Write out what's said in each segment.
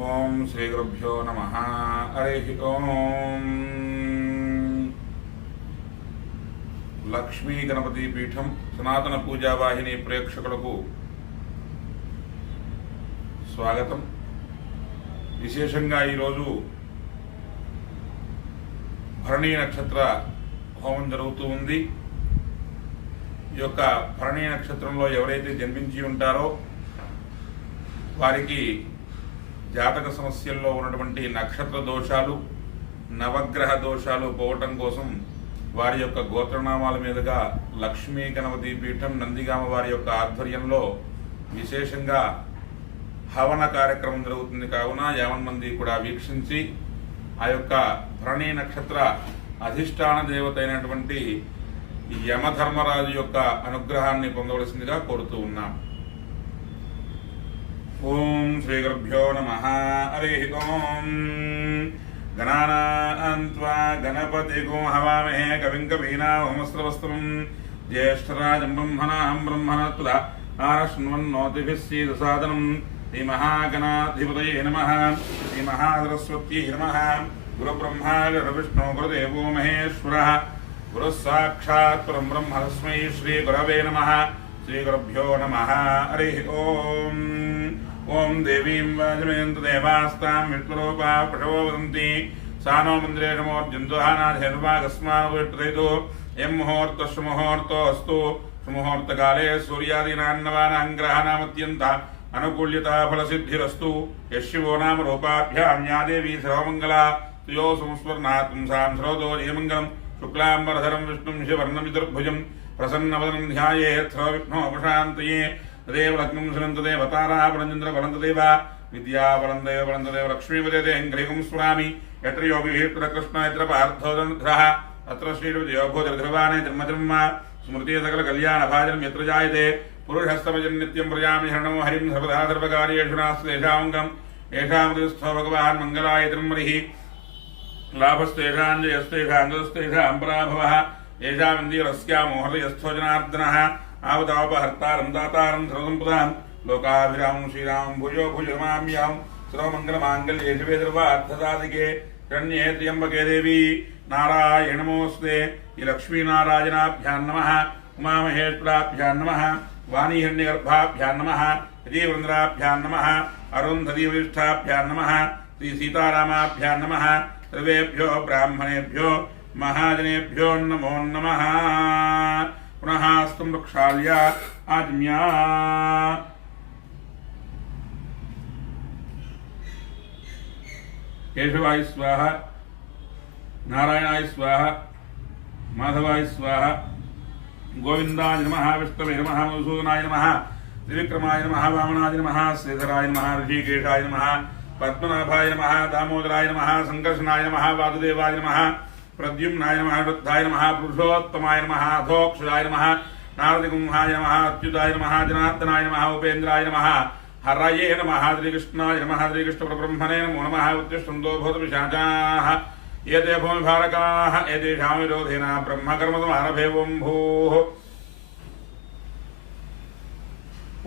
ఓం శ్రీ గురుభ్యో నమః. హరి ఓం. లక్ష్మీ గణపతి పీఠం సనాతన పూజావాహిని ప్రేక్షకులకు స్వాగతం. విశేషంగా ఈరోజు భరణీ నక్షత్ర హోమం జరుగుతూ ఉంది. ఈ యొక్క భరణీ నక్షత్రంలో ఎవరైతే జన్మించి ఉంటారో వారికి జాతక సమస్యల్లో ఉన్నటువంటి నక్షత్ర దోషాలు, నవగ్రహ దోషాలు పోవటం కోసం వారి యొక్క గోత్రనామాల మీదుగా లక్ష్మీ గణపతి పీఠం నందిగామ వారి యొక్క ఆధ్వర్యంలో విశేషంగా హవన కార్యక్రమం జరుగుతుంది. కావున 50 మంది కూడా వీక్షించి ఆ యొక్క భరణీ నక్షత్ర అధిష్టాన దేవత అయినటువంటి యమధర్మరాజు యొక్క అనుగ్రహాన్ని పొందవలసిందిగా కోరుతూ ఉన్నాం. ఓం శ్రీ గురుభ్యో నమః. హరి ఓం. గణానాం త్వా గణపతిగం హవామహే కవిం కవీనాముపమస్రవస్తమం జ్యేష్ఠరాజం బ్రహ్మణాం బ్రహ్మణస్పద ఆనశృణ్వన్నోతిభిः సీదసాదనం. శ్రీ మహాగణాధిపతయే నమః. శ్రీ మహాసరస్వత్యై నమః. గురుబ్రహ్మా గురువిష్ణు గురుదేవో మహేశ్వరः. గురుః సాక్షాత్ పరం బ్రహ్మ తస్మై శ్రీ గురవే నమః. శ్రీ గురుభ్యో నమః. హరి ఓం. ఓం దేవీం వాజమయంతు దేవాస్తాం విష్ణురూపా పశవో వదంతి సానో మందిరేణమోర్జంతుహానాధేర్వాగస్మానువిష్ఠురైతు యం ముహూర్త సుముహూర్తో అస్తు. సుముహూర్తకాలే సూర్యాదీనాన్నవానాం గ్రహాణామత్యంత అనుకూల్యతా ఫలసిద్ధిరస్తు. యశివో నామ రూపాభ్యాం యా దేవీ సర్వమంగళా తుయో సంస్వర్ణాత్ పుంసాం సరోదో జయమంగళం. శుక్లాంబరధరం విష్ణుం శివర్ణమిదుర్భుజం ప్రసన్నవదనం ధ్యాయేత్ సర్వవిఘ్నోపశాంతయే. తదేవ లగ్నం శృణంతదేవ తారాబలంచంద్ర బలంతదేవ విద్యాబలందేవ బలంతదేవ లక్ష్మీపదే హ్రీం స్మరామి. యత్ర యోగిః కృష్ణ యత్ర పార్థోదనుగ్రహ అత్ర శ్రీర్భోజర్ధ్రువానే జన్మజన్మ స్మృతి సకల కళ్యాణభాజనం యత్ర జాయతే. పురుషస్తమజం నిత్యం ప్రజామి శరణం హరిం సర్వదా సర్వకార్యేషు నాస్తేషాంగం. ఏషామృతస్థో భగవాన్ మంగళాయ తిరుమరిః. లాభస్తేషాం జయస్తేషాం పరాభవః. ఏషామిందీరస్యామోహృతయస్థో జనార్దనః. ఆవతాపహర్తారం దాతారం సర్వసంపదాం లోకాభిరామం శ్రీరామం భుజో భుజమామ్యాం. సర్వమంగళమాంగళ్యే శివే సర్వార్థసాధికే శరణ్యే త్ర్యంబకే దేవి నారాయణ నమోస్తే. ఈ లక్ష్మీనారాయణాభ్యాం నమః. ఉమామహేశ్వరాభ్యాం నమః. వాణీహిరణ్యగర్భాభ్యాం నమః. విజయవృంద్రాభ్యాం నమః. అరుంధతీవరిష్టాభ్యాం నమః. శ్రీ సీతారామాభ్యాం నమః. సర్వేభ్యో బ్రాహ్మణేభ్యో మహాజనేభ్యో నమో నమః. పునః స్తం ప్రక్షాళ్య ఆజ్ఞా. కేశవాయ స్వాహ, నారాయణాయ స్వాహ, మాధవాయ స్వాహ, గోవిందాయ నమః, విష్ణవే నమః, మధుసూదనాయ నమః, త్రివిక్రమాయ నమః, వామనాయ నమః, శ్రీధరాయ నమః, ఋషికేశాయ నమః, పద్మనాభాయ నమః, దామోదరాయ నమః, సంకర్షణాయ నమః, వాసుదేవాయ నమః, ప్రద్యుమ్నాయ నమః, వృద్ధాయ నమః, పురుషోత్తమాయ నమః, అధోక్షరాయ నమః, నారదగుంహాయ నమః, అచ్యుతాయ నమః, జనార్దనాయ నమః, ఉపేంద్రాయ నమః, హరయే నమః, శ్రీకృష్ణాయ నమః, శ్రీకృష్ణపరబ్రహ్మణే నమో నమః. ఉత్తిష్టంతో భూతపిశాచాః ఏతే భూమిభారకాః ఏతేషాం విరోధేన బ్రహ్మకర్మసమారభే. ఓం భూః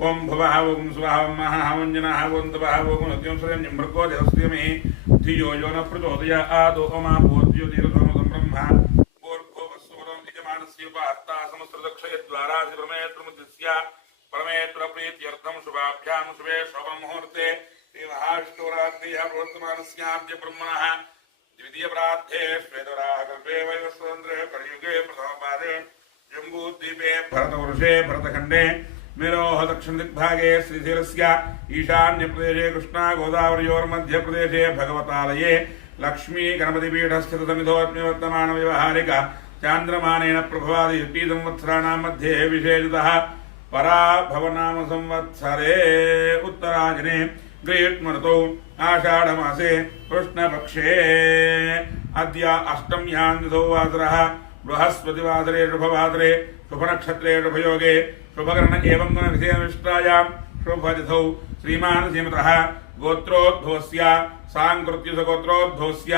ఓం భువః ఓం స్వః ఓం మహః ఓం జనః ఓం తపః ఓం నిత్యం సూర్యం భర్గో దేవస్యమే ధియో యో న ప్రచోదయాత్. ఓం ఆపోజ్యోతిరసోమసం బ్రహ్మ భూర్భువస్సువరం యజమానస్య పాత్తా సమస్రదక్షయద్వారా శ్రీపరమేత్రముద్దిశ్య పరమేత్ర ప్రీత్యర్థం శుభాభ్యాం శుభే శోభనముహూర్తే శ్రీ మహావిష్ణురాజ్ఞయ ప్రవర్తమానస్యాద్య బ్రహ్మణః ద్వితీయ ప్రార్థే శ్వేతవరాహకల్పే వైవస్వతంత్రే కలియుగే ప్రథమపాదే జంబూద్వీపే భరతవర్షే భరతఖండే మేరోహ దక్షిణ దిగ్భాగే శ్రీశైలస్య ఈశాన్య ప్రదేశే కృష్ణా గోదావరియోర్మధ్య ప్రదేశే భగవతాలయే లక్ష్మీ గణపతి పీఠస్థిత సన్నిధోత్మ్యవర్తమాన వ్యవహారిక చాంద్రమానేన ప్రభవాది 50 సంవత్సరాణాం మధ్యే విశేషతః పరాభవనామ సంవత్సరే ఉత్తరాయణే గ్రీష్మర్తౌ ఆషాఢమాసే కృష్ణపక్షే అద్య అష్టమ్యాం తిథౌ వాసరః. బృహస్పతివాసరే శుభవాసరే శుభనక్షత్రే శుభయోగే శుభకరణ ఏవం గుణవిశేషనిష్టాయాం శుభతిథౌ శ్రీమాన్ శ్రీమతః గోత్రోద్భవస్య సాంకృత్య సగోత్రోద్భవస్య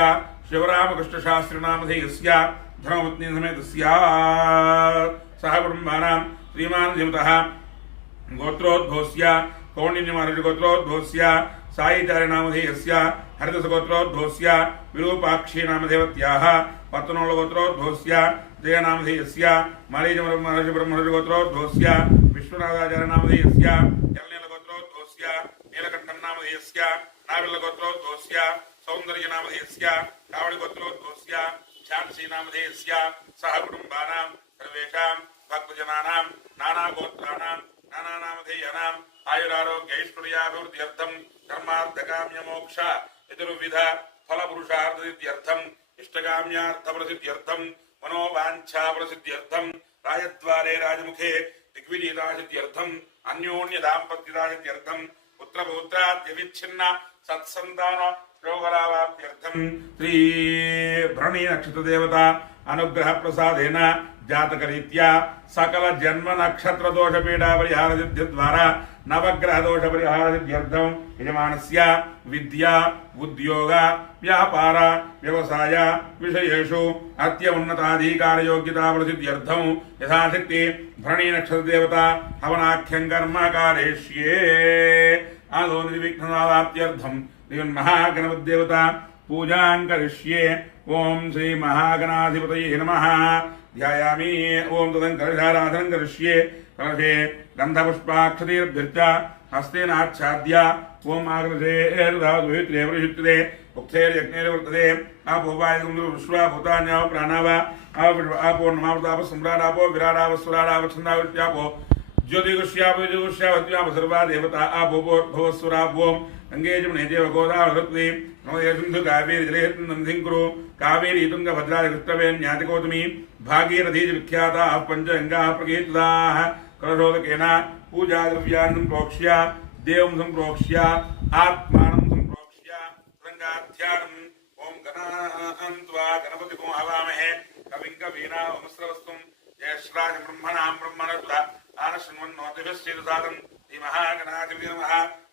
శివరామకృష్ణశాస్త్రినామధేయస్య ధర్మపత్ని సమేతస్య సహ కుటుంబానాం శ్రీమాన్ శ్రీమతః గోత్రోద్భవస్య కౌండిన్యమహర్షి గోత్రోద్భవస్య सायिचार्यनामधेयस्य हरितसगोत्रोद्भवस्य विरूपाक्षी नामधेवत्याः पत्तनोळगोत्रोद्भवस्य जयनामधेयस्य मरीचमहर्षिब्रह्मर्षिगोत्रोद्भवस्य विश्वनाथाचार्यनामधेयस्य यल्नीलगोत्रोद्भवस्य नीलकण्ठन्नामधेयस्य नाविल्लगोत्रोद्भवस्य सौन्दर्यनामधेयस्य कावडिगोत्रोद्भवस्य झांसीनामधेयस्य सह कुटुम्बानां सर्वेषां भक्तजनानां नानागोत्राणां नानानामधेयानां आयुरारोग्यैश्वर्याभिवृद्ध्यर्थं धर्मार्थकाम्यमोक्ष चतुर्विध फलपुरुषार्थसिद्ध्यर्थं इष्टकाम्यार्थफलसिद्ध्यर्थं मनोवाञ्छाफलसिद्ध्यर्थं राजद्वारे राजमुखे दिग्विजयतासिद्ध्यर्थं अन्योन्यदाम्पत्यतासिद्ध्यर्थं पुत्रपौत्राद्यविच्छिन्न सत्सन्तान योगलाभाप्त्यर्थं श्री भरणी नक्षत्रदेवता अनुग्रह प्रसादेन जातकरीत्या सकल जन्म नक्षत्र दोष पीडा परिहार सिद्धि द्वारा नवग्रह दोष परिहार सिद्ध्यर्थं यजमानस्य विद्या उद्योग व्यापार व्यवसाय विषयेषु अत्य उन्नताधिकार योग्यता प्रसिद्ध्यर्थं यथाशक्ति भरणी नक्षत्र देवता हवनाख्यं कर्म कारयिष्ये आदौ निर्विघ्नताप्त्यर्थं महागणपतिदेवता पूजां करिष्ये ओम श्री महागणाधिपतये नमः ध्यायामि ओम तदंकराधनं करिष्ये कलशे गंधपुष्पाक्षतीर्भ्यर्च हस्तेनाच्छाद्य ओम आग्रसे एतदाद्वैत्रे वृषित्रे उक्थैर्यज्ञैर्वर्तते आपो वायुर्विश्वाभूतान्याव प्राणाव आपो नमावताप सम्राडापो विराडावस्वराडाव छन्दावत्यापो ज्योतिगुष्यापो सर्वा देवता आपो भवस्वरापो गंगे जमुने देव गोदावरी नमो सिंधु कावेरी जलेन्द्रु कावेरी तुंग भद्रा कृष्णवे न्यातिकोतमी भागीरथी विख्याता पंचगंगा प्रकीर्तिता कलशोदकेन पूजा द्रव्यान् प्रोक्ष्य देवं संप्रोक्ष्य आत्मानं संप्रोक्ष्य रंगाध्यानम् ओम गणान्त्वा गणपतिं हवामहे कविं कवीनामस्रवस्तुं जयश्राज ब्रह्मणां ब्रह्मणस्पदा आनशृण्वन्नोतिभिश्चेदसादं श्रीमहागणाधिपतये नमः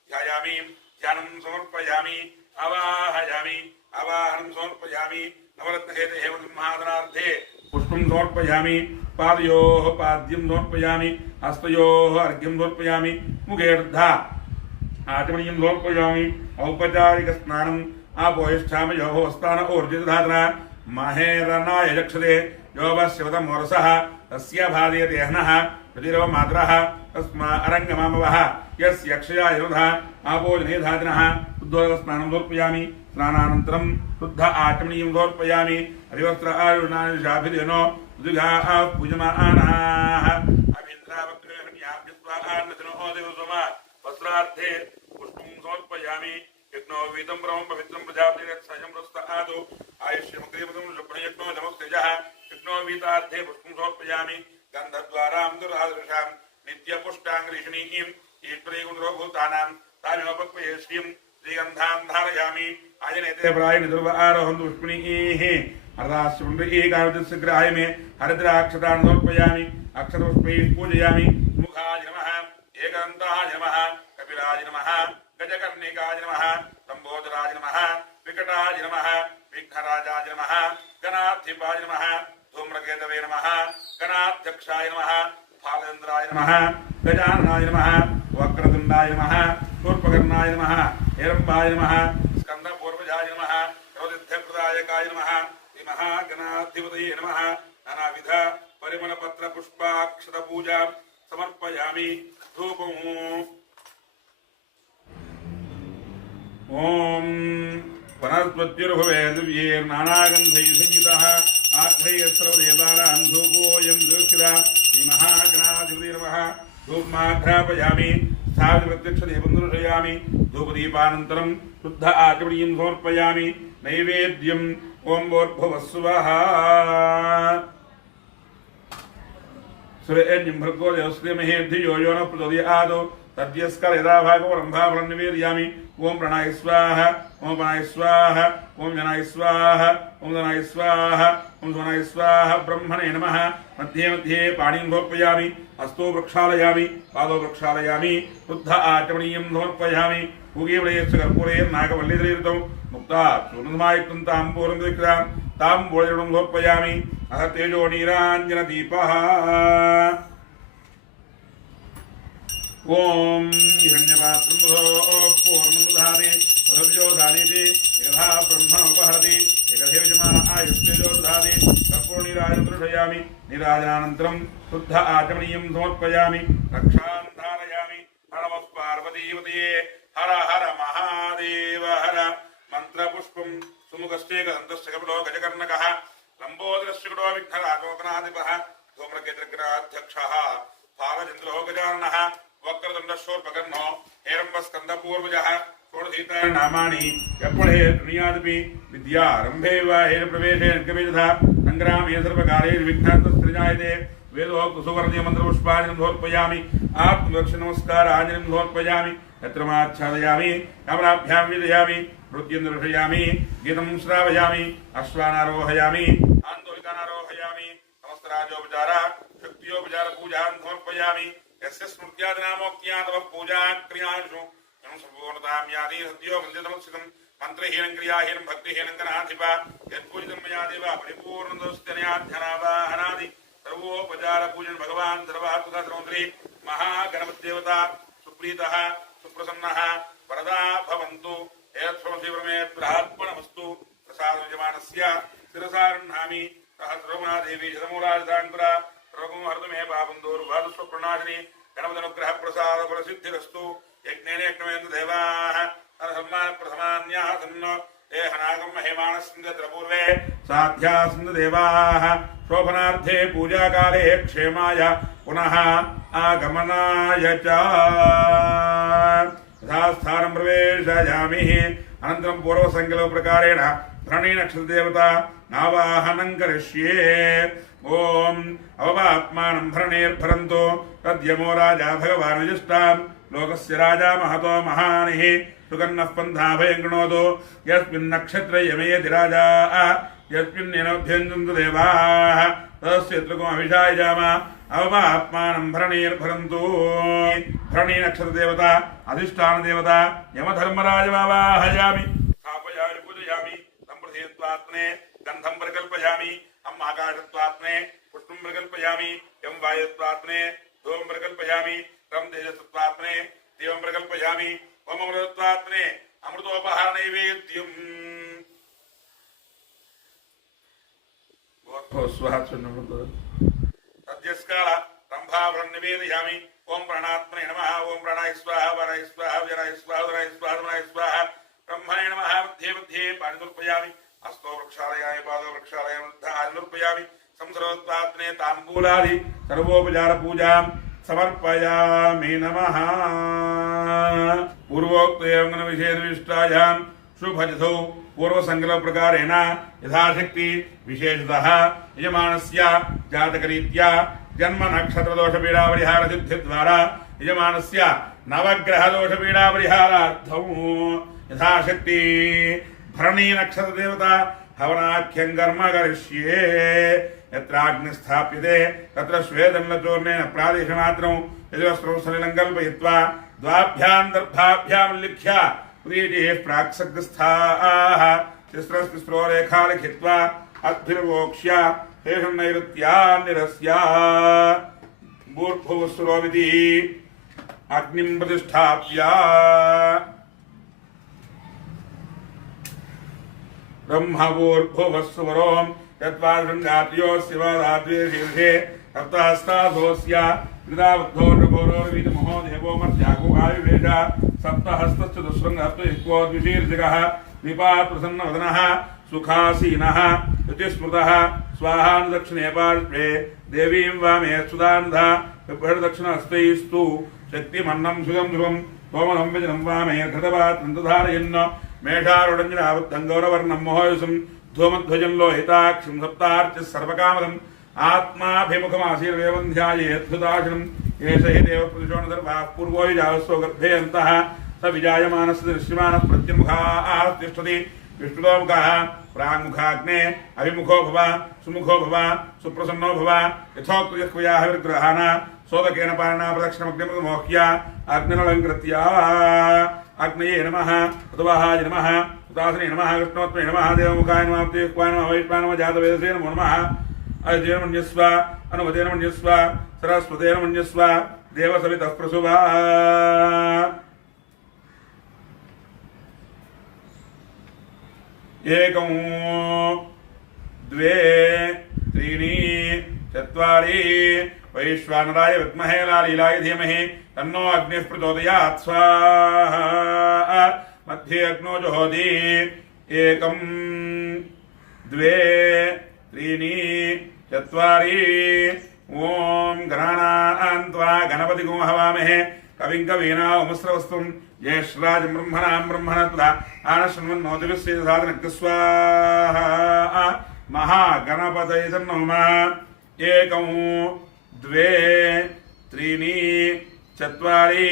ध्यायामि ध्यानं समर्पयामि आवाहयामि आवाहनं समर्पयामि नवरत्नहेते हेमसिंहासनार्थे पुष्पं समर्पयामि पादयोः पाद्यं समर्पयामि हस्तयोः अर्घ्यं समर्पयामि मुखेर्धा आचमनीयं समर्पयामि औपचारिकस्नानम् आपोष्ठामयोः स्थान ऊर्जितधात्रा महेरनाय चक्षते योगस्यवतमोरसः तस्य भादयते हनः प्रतिरव मात्रः तस्मा अरङ्गमामवः यस्य अक्षयाय रुधः आपोजने धातिनः शुद्धोदकस्नानं समर्पयामि स्नानानन्तरं शुद्ध आचमनीयं समर्पयामि हरिवस्त्र आयुर्नाशाभिधेनो द्विघाः पूजमानाः अभिन्द्रावक्रेभ्यस्वान्नतिनो वस्त्रार्थे पुष्पं समर्पयामि यज्ञो वीतं ब्रह्म पवित्रं प्रजापतिरक्षयं प्रस्त आदौ आयुष्यमुक्तिपदं शुभ्रयज्ञो नमस्तेजः यज्ञो वीतार्थे पुष्पं समर्पयामि गन्धद्वारां दुरादृशां नित्यपुष्टाङ्गृष्णीं ईश्वरीगुणभूतानां तामिमपक्वये श्रियं श्रीगन्धां धारयामि आजनेते प्रायेण ध्रुव आरोहन्तु पुष्पिणीः अर्धाश्चुण्डीकारस्य ग्राहे मे हरिद्राक्षतान् समर्पयामि अक्षरपुष्पैः पूजयामि मुखाय नमः एकदन्ताय नमः कपिलाय नमः गजकर्णिकाय नमः लम्बोदराय नमः विकटाय नमः विघ्नराजाय नमः गणाधिपाय नमः धूम्रकेतवे नमः गणाध्यक्षाय नमः फालेन्द्राय नमः गजाननाय नमः वक्रतुण्डाय नमः शूर्पकर्णाय नमः हिरम्बाय नमः स्कन्दपूर्वजाय नमः रोदिध्यप्रदायकाय नमः श्रीमहागणाधिपतये नमः नानाविध परिमलपत्र पुष्पाक्षत पूजा समर्पयामि धूपम् ओम वनस्पत्युर्भवे दिव्यैर्नानागन्धैः संयुतः आख्यैः सर्वदेवानां धूपोऽयं दीक्षितः श्रीमहागणाधिपतये नमः धूपमाघ्रापयामि स्थापितप्रत्यक्षदीपं दर्शयामि धूपदीपानन्तरं शुद्ध आचमनीयं समर्पयामि नैवेद्यं ओं भूर्भुवस्सुवः सूर्येण्यं भर्गो देवस्यमहे धियो यो न प्रचोदयात् तद्यस्कर यदा भागवरंभावरं निवेदयामि ओम प्रणय स्वाहा ओम प्राणाय स्वाहा ओम जनाय स्वाहा ओम धनाय स्वाहा ओम धनाय स्वाहा ब्रह्मणे नमः मध्ये मध्ये पाणिं समर्पयामि हस्तो प्रक्षालयामि पादौ प्रक्षालयामि शुद्ध आचमनीयं समर्पयामि पूगीवलयश्च कर्पूरैर्नागवल्लीधरैर्तं मुक्ता चूर्णधूमायुक्तं ताम्बूलं दीक्षां ताम्बूलजलं समर्पयामि अथ तेजो नीराञ्जनदीपः ఓం హిరణ్యపాత్రం పూర్ణం దధాతి మధుర్యో దానీతి యథా బ్రహ్మణోపహరతి ఏకదేవిజమా ఆయుష్యజో దధాతి కర్పూర్ణీరాజనం దృశయామి నీరాజనానంతరం శుద్ధ ఆచమనీయం సమర్పయామి రక్షాన్ ధారయామి హర నమః పార్వతీపతయే హర హర మహాదేవ హర మంత్రపుష్పం సుముఖశ్చేక సంతశ్చ కపిలో గజకర్ణకః లంబోదరశ్చకుడో విఘ్నరాజోకనాధిపః ధూమ్రకేతగ్రాధ్యక్షः భాగచంద్రో గజాననः వక్రతుండశూర్పకర్ణో హేరంబస్కందపూర్వజः షోడశీతాని నామాని యప్పడే దునియాదపి విద్యారంభే వివాహేన ప్రవేశే నిర్గమేజథా సంగ్రామే సర్వకాలే నిర్విఘ్నస్తృజాయతే వేదోక్త సువర్ణీయ మంత్రపుష్పాంజలిం సమర్పయామి ఆత్మదర్శన నమస్కార ఆంజలిం సమర్పయామి యత్రమాచ్ఛాదయామి కమలాభ్యాం విదయామి నృత్యం దర్శయామి గీతం శ్రావయామి అశ్వానారోహయామి ఆందోళికానారోహయామి సమస్తరాజోపచార శక్తియోపచార పూజాన్ సమర్పయామి యస్య స్మృత్యాదినామోక్త్యా తవ పూజా క్రియాషు సంపూర్ణతాం యాది సత్యో వందితమక్షితం మంత్రహీనం క్రియాహీనం భక్తిహీనం గణాధిప యత్పూజితం మయా దేవ పరిపూర్ణదోస్తనయాధ్యనావాహనాది సర్వోపచార పూజన్ భగవాన్ సర్వాత్మక సర్వమంత్రి మహాగణపతిదేవత సుప్రీతః సుప్రసన్నః వరదా భవంతు ఏతత్సమశివమే ప్రార్పణమస్తు ప్రసాద యజమానస్య శిరసారుణ్ణామి సహస్రమహాదేవి శతమూలాజితాంకుర సర్వగం హర్తుమే పాపం దూర్వాదుస్వ ప్రణాశిని గణపదనుగ్రహ ప్రసాద ప్రసిద్ధిరస్తు యజ్ఞేన యజ్ఞమేంద్ర దేవాః సన్మాన ప్రథమాన్యాః సన్నో ఏ హనాగం మహేమానస్సింద్ర పూర్వే సాధ్యాసింద దేవాః శోభనార్థే పూజాకాలే క్షేమాయ పునః ఆగమనాయ చ యథాస్థానం ప్రవేశయామి అనంతరం పూర్వసంకల్ప ప్రకారేణ ధరణీ నక్షత్రదేవత నావాహనం కరిష్యే ఓం అవపాత్మానం ధరణీర్భరంతో తద్యమో రాజా భగవాన్ విజిష్టాం లోకస్య రాజా మహతో మహానిః సుకర్ణః పంథాభయం గృణోతు యస్మిన్ నక్షత్రే యమేతి రాజా యస్మిన్నేనోభ్యంజంతు దేవాః తస్య త్రికం అభిషాయజామ అవపాత్మానం ధరణీర్భరంతు ధరణీ నక్షత్రదేవత అధిష్టాన దేవత యమధర్మరాజమావాహయామి స్థాపయామి పూజయామి సంప్రసేత్వాత్మనే గంధం ప్రకల్పయామి అం ఆకాశత్వాత్మనే పుష్పం ప్రకల్పయామి యం వాయుత్వాత్మనే ధూమం ప్రకల్పయామి తం తేజస్తత్వాత్మనే దీవం ప్రకల్పయామి ఓం అమృతత్వాత్మనే అమృతోపహార నైవేద్యం తద్యస్కాల రంభాభరం నివేదయామి ఓం ప్రాణాత్మనే నమః ఓం ప్రాణాయ స్వాహ వరాయ స్వాహ విరాయ స్వాహ ఉదరాయ స్వాహ ధనాయ స్వాహ బ్రహ్మణే నమః మధ్యే మధ్యే పాణి నిర్పయామి హస్తో వృక్షాలయాయ పాదో వృక్షాలయ నిర్పయామి సంసర్వత్వాత్మనే తాంబూలాది సర్వోపచార పూజాం సమర్పయామి నమః పూర్వోక్త విశేషవిష్టాయాం శుభజథౌ పూర్వసంకల్ప ప్రకారేణ యథాశక్తి విశేషతః యజమానస్య జాతకరీత్యా జన్మ నక్షత్ర దోష పీడా పరిహార సిద్ధి ద్వారా యజమానస్య నవగ్రహ దోష పీడా పరిహారార్థం యథాశక్తి భరణీ నక్షత్ర దేవత హవనాఖ్యం కర్మ కరిష్యే యత్రాగ్ని స్థాప్యతే తత్ర శ్వేదండచూర్ణేన ప్రాదేశమాత్రం యజస్రం సలిలం కల్పయిత్వా ద్వాభ్యాం దర్భాభ్యాం లిఖ్య ప్రీతి ప్రాక్సగ్స్థాః తిస్రస్తిస్రో రేఖా లిఖిత్వా అద్భిర్వోక్ష్య శేషం నైరుత్యాన్నిరస్య భూర్భువస్సురోమితి అగ్నిం ప్రతిష్టాప్య బ్రహ్మభూర్భువస్సువరోం యత్వాశృంగాద్యో శివరాద్వే శీర్షే సప్తహస్తాధోస్య విదాబద్ధో నృగోరోర్వీతమహో దేవో మర్యాగో ఆయువేష సప్తహస్తశ్చతుశృంగహస్తో ద్విశీర్షికః నిపాత్ ప్రసన్నవదనః సుఖాసీనః యుతిస్మృతః స్వాహానుదక్షిణే పార్శ్వే దేవీం వామే సుదాంధ విభర్దక్షిణహస్తైస్తు శక్తిమన్నం సుగం ధ్రువం సోమనం వ్యజనం వామే ఘృతపాత్రం దధారయన్ మేషారుడంజనాబద్ధం గౌరవర్ణం మహోయుసం ధూమధ్వజం లోహితాక్షం సప్తార్చి సర్వకామదం ఆత్మాభిముఖమాశీర్వేవంధ్యాయేద్భుతాశనం ఏష హి దేవపురుషోణధర్వా పూర్వో విజావస్వ గర్భే అంతః స విజాయమానస్య దృశ్యమానః ప్రత్యముఖాః తిష్టతి విష్ణుతోముఖः ప్రాङ्मुखाग्ने अभिमुखो भव सुमुखो भव सुप्रसन्नो भव यथोक्तयः विग्रहाण सोदकेन पाणिना प्रदक्षिणमग्निमोह्य अग्निरलङ्कृत्य अग्नये नमः उतवाहाय नमः उदासने नमः विष्णोत्मे नमः देवमुखाय नमः देवक्वाय नमः वैष्णवाय नमः जातवेदसे नमो नमः अजयेन मन्यस्व अनुमतेन मन्यस्व सरस्वतेन मन्यस्व देवसवितः प्रसुवा एकं द्वे त्रीणि चत्वारि वैश्वानराय विद्महे लालीलाय धीमहि तन्नो अग्निः प्रचोदयात् स्वाहा मध्ये अग्नो जुहोति एकं द्वे त्रीणि चत्वारि ओम गणानां त्वा गणपतिगुं हवामहे कविं कवीनामुस्रवस्तुं ज्येष्ठराजं ब्रह्मणां ब्रह्मणत्वा आनशृण्वन्नोतिभिः साधनक् स्वाहा महागणपतये नमः एकं द्वे त्रीणि चत्वारि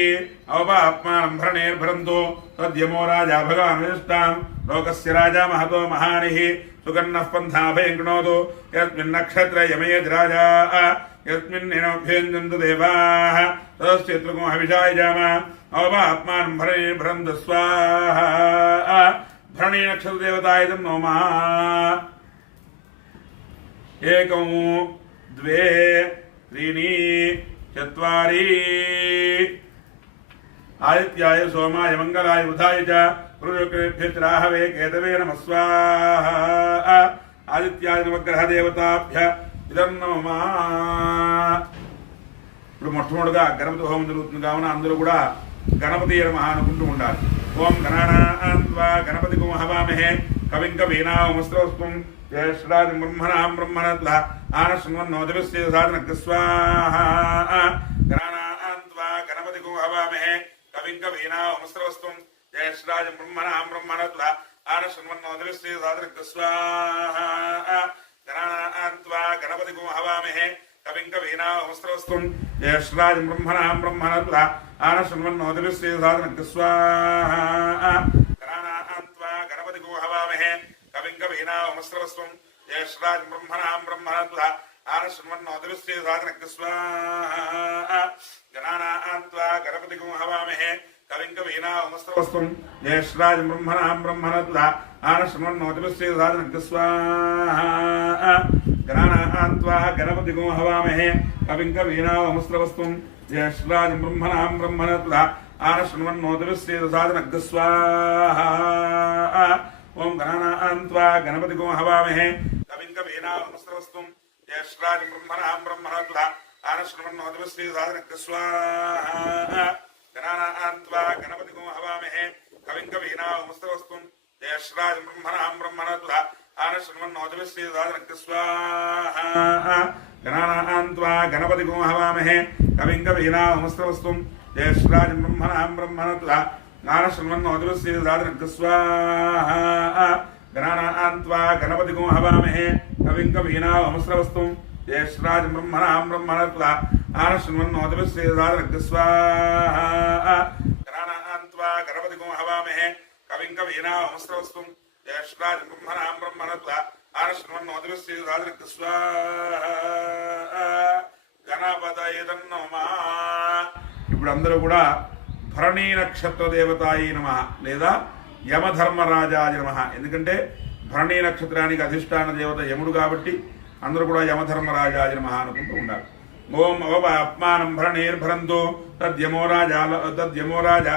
अवपाप्मानं भरणेर्भरन्तु तद्यमो राजा भगवान् विशिष्टां लोकस्य राजा महतो महानिः सुगन्नः पन्थाभयं कृणोतु यस्मिन्नक्षत्रे यमयेद्राजा यस्मिन्नेनोऽभ्यञ्जन्तु देवाः तदस्येत्रगो हविषाय जाम अवपाप्मानं भरणेर्भरन्तु स्वाहा भरणी नक्षत्रदेवताय नमः एकं द्वे त्रीणि चत्वारि आदित्याय सोमाय मंगलाय बुधाय च गुरुशुक्रेभ्यश्राहवे केतवे नमः स्वाहा आदित्याय नवग्रह देवताभ्य इदं नमः ఇప్పుడు మొట్టమొదటిగా గణపతి హోమం జరుగుతుంది కావున అందరూ కూడా గణపతి నమః అనుకుంటూ ఉండాలి. ఓం గణానాన్వా గణపతిగం హవామహే కవిం కవీనాముస్రవస్వం జ్యేష్ఠరాజం బ్రహ్మణాం బ్రహ్మణత్వా ఆనశృణ్వన్నోతిభిः సాధనక్ స్వాహా గణానాన్వా గణపతిగం హవామహే कविं कवीनामुस्रवस्त्वं ज्येष्ठराजं ब्रह्मणां ब्रह्मणत्वा आनशृण्वन्नोतिभिः साधनक् स्वाहा गणानान्त्वा गणपतिगुं हवामहे कविं कवीनामुस्रवस्त्वं ज्येष्ठराजं ब्रह्मणां ब्रह्मणत्वा आनशृण्वन्नोतिभिः साधनक् स्वाहा गणानान्त्वा गणपतिगुं हवामहे कविं कवीनामुस्रवस्त्वं ज्येष्ठराजं ब्रह्मणां ब्रह्मणत्वा आनशृण्वन्नोतिभिः साधनक् स्वाहा गणानान्त्वा गणपतिगुं हवामहे कविं कवीनामुस्रवस्त्वं ज्येष्ठराजं ब्रह्मणां ब्रह्मणत्वा आनशृण्वन्नोतिभिः साधनक् स्वाहा गणानान्त्वा गणपतिगुं हवामहे कविं कवीनामुस्रवस्त्वं ज्येष्ठराजं ब्रह्मणां ब्रह्मणत्वा आनशृण्वन्नोतिभिः साधनक् स्वाहा ओम गणानान्त्वा गणपतिगुं हवामहे कविं कवीनामुस्रवस्त्वं ज्येष्ठराजं ब्रह्मणां ब्रह्मणत्वा आनशृण्वन्नोतिभिः साधनक् स्वाहा गणानान्त्वा गणपतिगुं हवामहे कविं कवीनामुस्रवस्त्वं ज्येष्ठराजं ब्रह्मणां ब्रह्मणत्वा आनशृण्वन्नोतिभिः साधनक् स्वाहा गणानान्त्वा गणपतिगुं हवामहे कविं कवीनामुस्रवस्त्वं ज्येष्ठराजं ब्रह्मणां ब्रह्मणत्वा आनशृण्वन्नोतिभिः साधनक् स्वाहा गणानान्त्वा गणपतिगुं हवामहे कविं कवीनामुस्रवस्त्वं ज्येष्ठराजं ब्रह्मणां ब्रह्मणत्वा आनशृण्वन्नोतिभिः साधनक् स्वाहा गणानान्त्वा गणपतिगुं हवामहे कविं कवीनामुस्रवस्त्वं ज्येष्ठराजं ब्रह्मणां ब्रह्मणत्वा आनशृण्वन्नोतिभिः साधनक् स्वाहा गणपतये नमः. ఇప్పుడు అందరూ కూడా భరణీ నక్షత్ర దేవతాయి నమః లేదా యమధర్మరాజాయ నమః. ఎందుకంటే భరణీ నక్షత్రానికి అధిష్టాన దేవత యముడు కాబట్టి అందరూ కూడా యమధర్మరాజాయ నమః అనుకుంటూ ఉండాలి. ఓం అవపాప్మానం భరణీర్భరంతు తద్యమో రాజా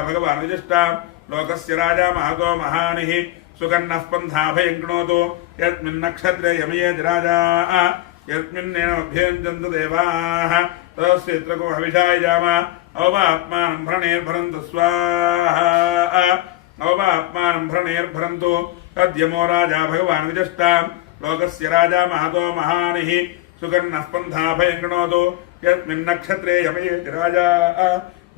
భగవాన్ విజిష్టా లోకస్య రాజా మహతో మహానిః సుగన్నః పంథాభయం కృణోతు యస్మిన్నక్షత్రే యమయేతి రాజా యస్మిన్నేనోభ్యంజन्तు దేవాः తదస్యేత్రకో హవిషాయ జామ అవపాప్మానం భరణీర్భరంతు స్వాహా అవపాప్మానం భరణీర్భరంతు తద్యమో రాజా భగవాన్ విజిష్టా లోకస్య రాజా మహతో మహానిః సుగన్నః పంథాభయం కృణోతు యస్మిన్నక్షత్రే యమయేతి రాజా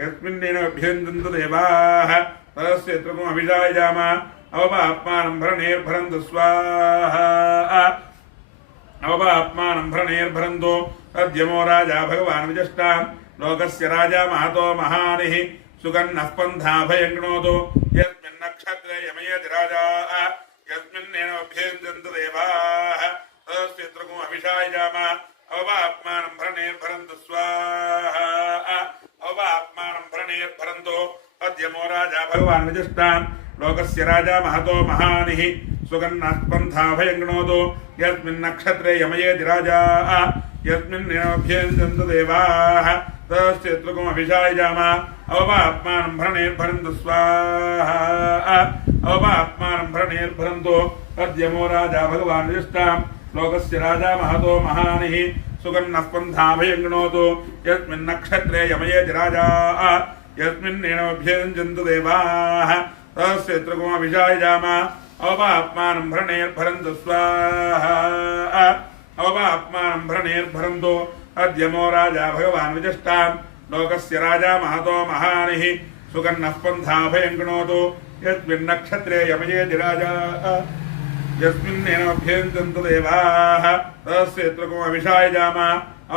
యస్మిన్నేనోభ్యంజन्तు దేవాः తదస్యేత్రకో హవిషాయ జామ అవపాప్మానం భరణీర్భరంతు స్వాహా అవపాప్మానం భరణీర్భరంతు తద్యమో రాజా భగవాన్ విజిష్టా లోకస్య రాజా మహతో మహానిః సుగన్నః పంథాభయం కృణోతు యస్మిన్నక్షత్రే యమయేతి రాజా యస్మిన్నేనోభ్యంజन्तు దేవాः తదస్యేత్రకో హవిషాయ జామ అవపాప్మానం భరణీర్భరంతు స్వాహా అవపాప్మానం భరణీర్భరంతు తద్యమో రాజా భగవాన్ విజిష్టా లోకస్య రాజా మహతో మహానిః సుగన్నః పంథాభయం కృణోతు యస్మిన్నక్షత్రే యమయేతి రాజా యస్మిన్నేనోభ్యంజन्तు దేవాः तस्येत्रकुमभिषायजाम अवपात्मानं भरणेर्भरन्तु स्वाहा अवपात्मानं भरणेर्भरन्तु तद्यमो राजा भगवान् विष्टां लोकस्य राजा महतो महानिः सुगन्नः पन्थाभयं गृणोतु यस्मिन्नक्षत्रे यमयेति राजा यस्मिन्नेनोऽभ्यञ्जन्तु देवाः तस्येत्रकुमभिषायजाम अवपात्मानं भरणेर्भरन्तु स्वाहा अवपात्मानं भरणेर्भरन्तु अद्यमो राजा भगवान् विजष्टां लोकस्य राजा महतो महानिः सुगन्नः पन्थाभयं गृणोतु यस्मिन्नक्षत्रे यमयेति राजा यस्मिन्नेनोऽभ्यञ्जन्तु देवाः तस्येत्रकुमभिषायजाम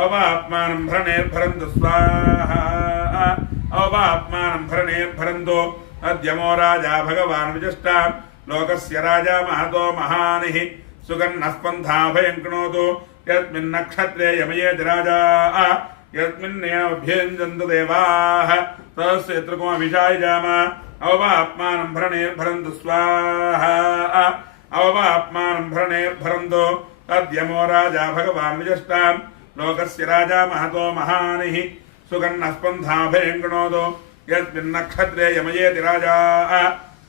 अवपात्मानं भरणेर्भरन्तु स्वाहा अवपात्मानं भरणेर्भरन्तु अद्यमो राजा भगवान् विजष्टां लोकस्य राजा महतो महानिः सुगन्नः पन्थाभयं गृणोतु यस्मिन्नक्षत्रे यमयेति राजा यस्मिन्नेनोऽभ्यञ्जन्तु देवाः तस्येत्रकुमभिषायजाम अवपात्मानं भरणेर्भरन्तु स्वाहा अवपात्मानं भरणेर्भरन्तु तद्यमो राजा भगवान् विजष्टां लोकस्य राजा महतो महानिः सुगन्नः पन्थाभयं गृणोतु यस्मिन्नक्षत्रे यमयेति राजा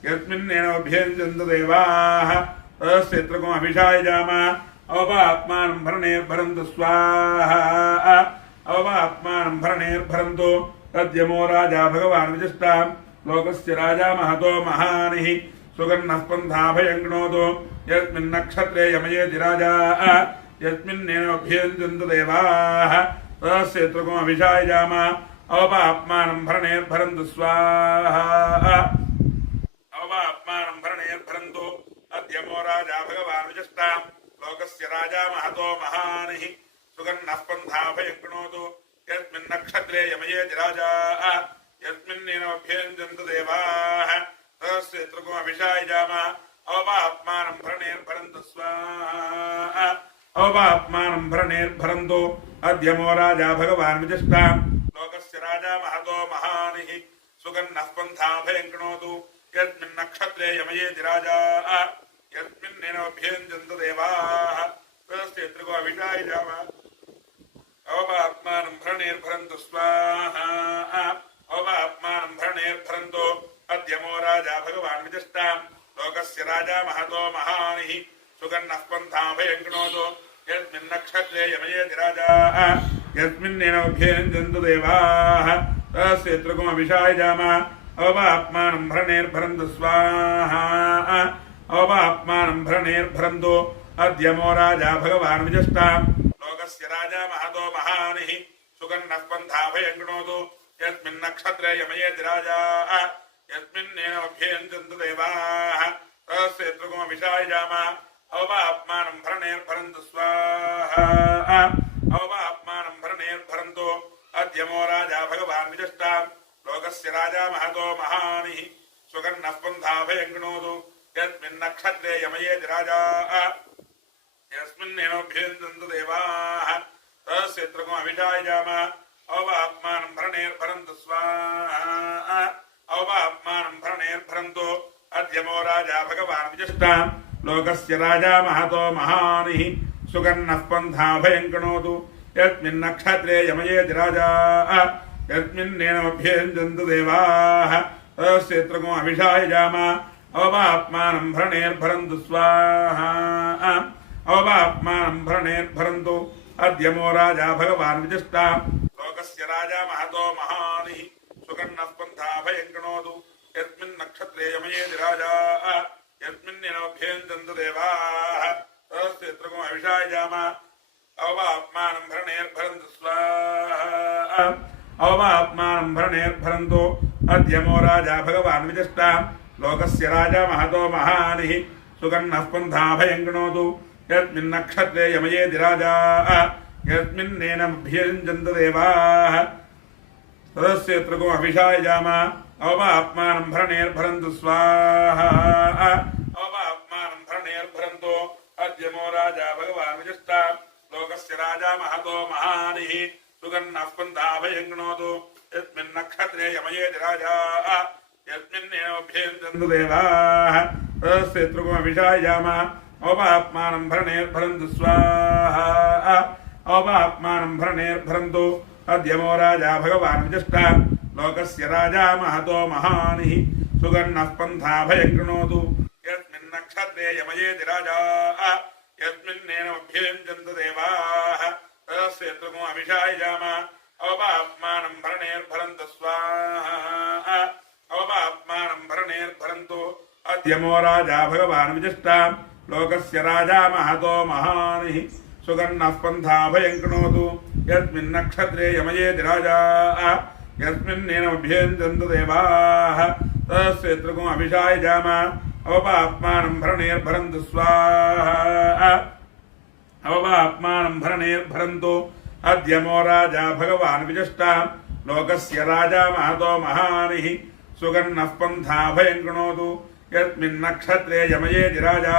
यस्मिन्नेनोऽभ्यञ्जन्तु देवाः तस्येत्रकुमभिषायजाम अवपात्मानं भरणेर्भरन्तु स्वाहा अवपात्मानं भरणेर्भरन्तु तद्यमो राजा भगवान् विजष्टां लोकस्य राजा महतो महानिः सुगन्नः पन्थाभयं गृणोतु यस्मिन्नक्षत्रे यमयेति राजा यस्मिन्नेनोऽभ्यञ्जन्तु देवाः तस्येत्रकुमभिषायजाम अवपात्मानं भरणेर्भरन्तु स्वाहा अवपात्मानं भरणेर्भरन्तु अद्यमो राजा भगवान् विजष्टां लोकस्य राजा महतो महानिः सुगन्नः पन्थाभयं गृणोतु यस्मिन्नक्षत्रे यमयेति राजा यस्मिन्नेनोऽभ्यञ्जन्तु देवाः तस्येत्रकुमभिषायजाम अवपात्मानं भरणेर्भरन्तु स्वाहा अवपात्मानं भरणेर्भरन्तु अद्यमो राजा भगवान् विजष्टां लोकस्य राजा महतो महानिः सुगन्नः पन्थाभयं गृणोतु यस्मिन्नक्षत्रे यमयेति राजा यस्मिन्नेनोऽभ्यञ्जन्तु देवाः तस्येत्रकुमभिषायजाम अवपात्मानं भरणेर्भरन्तु स्वाहा अवपात्मानं भरणेर्भरन्तु अद्यमो राजा भगवान् विजष्टां लोकस्य राजा महतो महानिः सुगन्नः पन्थाभयं गृणोतु यस्मिन्नक्षत्रे यमयेति राजा यस्मिन्नेनोऽभ्यञ्जन्तु देवाः तस्येत्रकुमभिषायजाम अवपात्मानं भरणेर्भरन्तु स्वाहा अवपात्मानं भरणेर्भरन्तु अद्यमो राजा भगवान् विजष्टां लोकस्य राजा महतो महानिः सुगन्नः पन्थाभयं गृणोतु यस्मिन्नक्षत्रे यमयेति राजा यस्मिन्नेनोऽभ्यञ्जन्तु देवाः तस्येत्रकुमभिषायजाम अवपात्मानं भरणेर्भरन्तु स्वाहा अवपात्मानं भरणेर्भरन्तु अद्यमो राजा भगवान् विजष्टां लोकस्य राजा महतो महानिः सुगन्नः पन्थाभयं गृणोतु यस्मिन्नक्षत्रे यमयेति राजा यस्मिन्नेनोऽभ्यञ्जन्तु देवाः तस्येत्रकुमभिषायजाम अवपात्मानं भरणेर्भरन्तु स्वाहा अवपात्मानं भरणेर्भरन्तु अद्यमो राजा भगवान् विजष्टां लोकस्य राजा महतो महानिः सुगन्नः पन्थाभयं गृणोतु यस्मिन्नक्षत्रे यमयेति राजा यस्मिन्नेनोऽभ्यञ्जन्तु देवाः तस्येत्रकुमभिषायजाम अवपात्मानं भरणेर्भरन्तु स्वाहा अवपात्मानं भरणेर्भरन्तु अद्यमो राजा भगवान् विजष्टां लोकस्य राजा महतो महानिः सुगन्नः पन्थाभयं गृणोतु यस्मिन्नक्षत्रे यमयेति राजा यस्मिन्नेनोऽभ्यञ्जन्तु देवाः तस्येत्रकुमभिषायजाम अवपात्मानं भरणेर्भरन्तु स्वाहा अवपात्मानं भरणेर्भरन्तु अद्यमो राजा भगवान् विजष्टां लोकस्य राजा महतो महानिः सुगन्नः पन्थाभयं गृणोतु यस्मिन्नक्षत्रे यमयेति राजा यस्मिन्नेनोऽभ्यञ्जन्तु देवाः तस्येत्रकुमभिषायजाम अवपात्मानं भरणेर्भरन्तु स्वाहा अवपात्मानं भरणेर्भरन्तु अद्यमो राजा भगवान् विजष्टां लोकस्य राजा महतो महानिः सुगन्नः पन्थाभयं गृणोतु यस्मिन्नक्षत्रे यमयेति राजा यस्मिन्नेनोऽभ्यञ्जन्तु देवाः तस्येत्रकुमभिषायजाम अवपात्मानं भरणेर्भरन्तु स्वाहा अवपात्मानं भरणेर्भरन्तु अद्यमो राजा भगवान् विजिष्टा लोकस्य राजा महतो महानिः सुगन्नः पन्था भयं कृणोतु यस्मिन् नक्षत्रे यमयेति राजा यस्मिन्नेनमभ्यञ्जन्त देवाः तस्य त्वमो अभिषायजाम अवपाप्मानं भरणेर्भरन्तु स्वाहा अवपाप्मानं भरणेर्भरन्तु अद्यमो राजा भगवान् विजिष्टा लोकस्य राजा महतो महानिः सुगन्नः पन्था भयं कृणोतु यस्मिन् नक्षत्रे यमयेति राजा यस्मिन्नेनमभ्यञ्जन्त देवाः तस्य त्वमो अभिषायजाम अवपाप्मानं भरणेर्भरन्तु स्वाहा अवपाप्मानं भरणेर्भरन्तु अद्यमो राजा भगवान् विजिष्टा लोकस्य राजा महतो महानिः सुगन्नः पन्था भयं कृणोतु यस्मिन् नक्षत्रे यमयेति राजा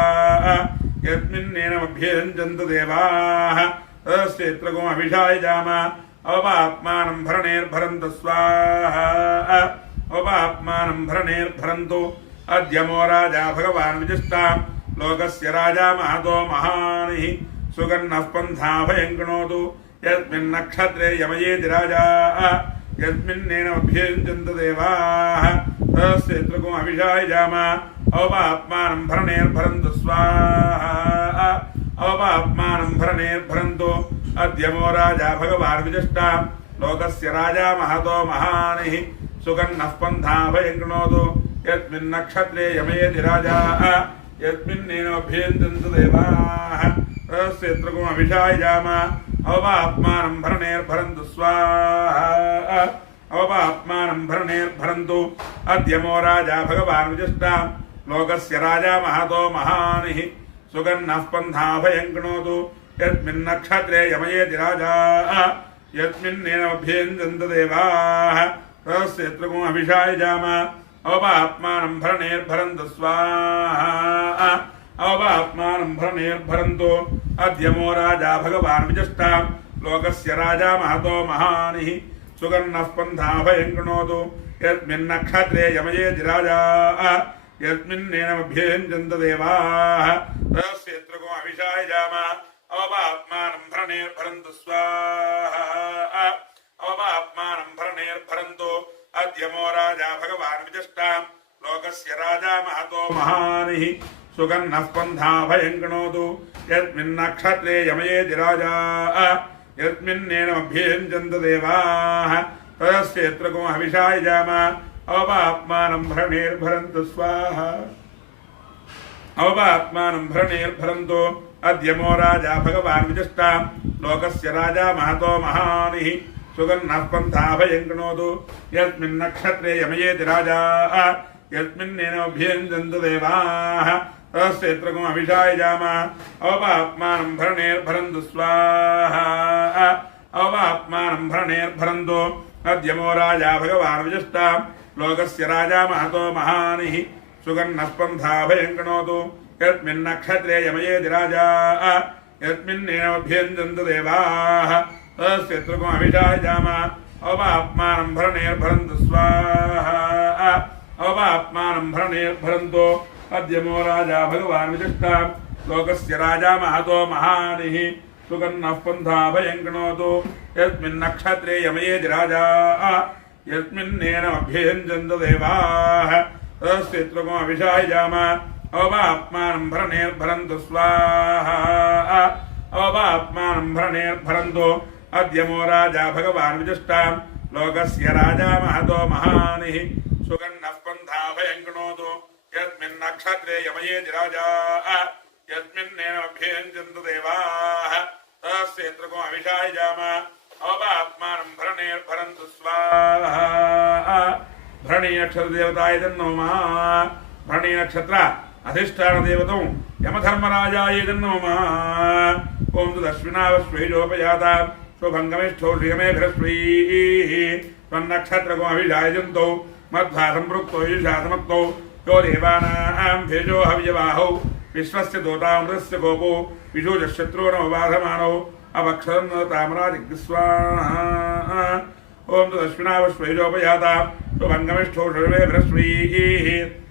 यस्मिन्नेनमभ्यञ्जन्त देवाः तस्य त्वमो अभिषायजाम अवपाप्मानं भरणेर्भरन्तु स्वाहा अवपाप्मानं भरणेर्भरन्तु अद्यमो राजा भगवान् विजिष्टा लोकस्य राजा महतो महानिः सुगन्नः पन्था भयं कृणोतु यस्मिन् नक्षत्रे यमयेति राजा यस्मिन्नेनमभ्यञ्जन्त देवाः तस्य त्वमो अभिषायजाम अवपाप्मानं भरणेर्भरन्तु स्वाहा अवपाप्मानं भरणेर्भरन्तु अद्यमो राजा भगवान् विजिष्टा लोकस्य राजा महतो महानिः सुगन्नः पन्था भयं कृणोतु यस्मिन् नक्षत्रे यमयेति राजा यस्मिन्नेनमभ्यञ्जन्त देवाः तस्य त्वमो अभिषायजाम अवपाप्मानं भरणेर्भरन्तु स्वाहा अवपाप्मानं भरणेर्भरन्तु अद्यमो राजा भगवान् विजिष्टा लोकस्य राजा महतो महानिः सुगन्नः पन्था भयं कृणोतु यस्मिन् नक्षत्रे यमयेति राजा यस्मिन्नेनमभ्यञ्जन्त देवाः तस्य त्वमो अभिषायजाम अवपाप्मानं भरणेर्भरन्तु स्वाहा अवपाप्मानं भरणेर्भरन्तु अद्यमो राजा भगवान् विजिष्टा लोकस्य राजा महतो महानिः सुगन्नः पन्था भयं कृणोतु यस्मिन् नक्षत्रे यमयेति राजा यस्मिन्नेनमभ्यञ्जन्त देवाः तस्य त्वमो अभिषायजाम अवपाप्मानं भरणेर्भरन्तु स्वाहा अवपाप्मानं भरणेर्भरन्तु अद्यमो राजा भगवान् विजिष्टा लोकस्य राजा महतो महानिः सुगन्नः पन्था भयं कृणोतु यस्मिन् नक्षत्रे यमयेति राजा यस्मिन्नेनमभ्यञ्जन्त देवाः तस्य त्वमो अभिषायजाम अवपाप्मानं भरणेर्भरन्तु स्वाहा अवपाप्मानं भरणेर्भरन्तु अद्यमो राजा भगवान् विजिष्टा लोकस्य राजा महतो महानिः सुगन्नः पन्था भयं कृणोतु यस्मिन् नक्षत्रे यमयेति राजा यस्मिन्नेनमभ्यञ्जन्त देवाः तस्य त्वमो अभिषायजाम अवपाप्मानं भरणेर्भरन्तु स्वाहा अवपाप्मानं भरणेर्भरन्तु अद्यमो राजा भगवान् विजिष्टा लोकस्य राजा महतो महानिः सुगन्नः पन्था भयं कृणोतु यस्मिन् नक्षत्रे यमयेति राजा यस्मिन्नेनमभ्यञ्जन्त देवाः तस्य त्वमो अभिषायजाम अवपाप्मानं भरणेर्भरन्तु स्वाहा अवपाप्मानं भरणेर्भरन्तु अद्यमो राजा भगवान् विजिष्टा लोकस्य राजा महतो महानिः सुगन्नः पन्था भयं कृणोतु यस्मिन् नक्षत्रे यमयेति राजा यस्मिन्नेनमभ्यञ्जन्त देवाः तस्य त्वमो अभिषायजाम अवपाप्मानं भरणेर्भरन्तु स्वाहा अवपाप्मानं भरणेर्भरन्तु अद्यमो राजा भगवान् विजिष्टा लोकस्य राजा महतो महानिः सुगन्नः पन्था भयं कृणोतु यस्मिन् नक्षत्रे यमयेति राजा यस्मिन्नेनमभ्यञ्जन्त देवाः तस्य त्वमो अभिषायजाम अवपाप्मानं भरणेर्भरन्तु स्वाहा भरणी नक्षत्र देवताय नमः भरणी नक्षत्र अधिष्ठान देवतौ यमधर्मराजाय नमः ओम तदश्विनावश्वैजोपयाता शुभंगमेष्ठो श्रियमेभिरश्वैः तन्नक्षत्रको अभिषायजन्तौ मध्वा सम्पृक्तो ईशासमक्तौ यो देवानां भेजो हव्यवाहौ विश्वस्य दोतामृतस्य गोपो विशोजशत्रूनमबाधमानौ अवक्षरन् ताम्रादिग्स्वाहा ओम तदश्विनावश्वैजोपयाता शुभंगमेष्ठो श्रियमेभिरश्वैः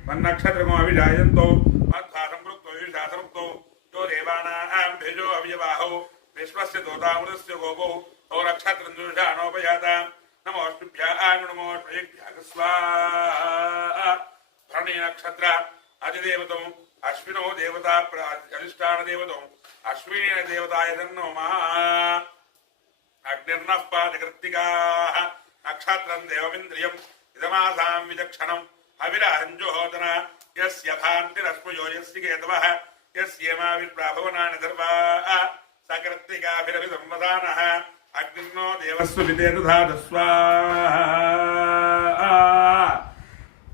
तन्नक्षत्रको अभिषायजन्तौ मध्वा सम्पृक्तो ईशासमक्तौ यो देवानां भेजो हव्यवाहौ विश्वस्य दोतामृतस्य गोपो नक्षत्रं जुषाणोपयात नमोऽस्तुभ्यः नमोऽस्मभ्यः स्वाहा भरणी नक्षत्र अधिदेवतम् अश्विनो देवता अधिष्ठान देवतम् अश्विनी देवताय नमः अग्निर्नः पादिकृत्तिकाः नक्षत्रं देवमिन्द्रियम् इदमासां विचक्षणम् अविरहञ्जुहोदन यस्य भान्तिरश्मयो यस्य केतवः यस्येमा विप्राभवनानि सर्वाः सकृत्तिकाभिरभिसंवदानः अग्निर्नो देवस्व विते दधातु स्वाहा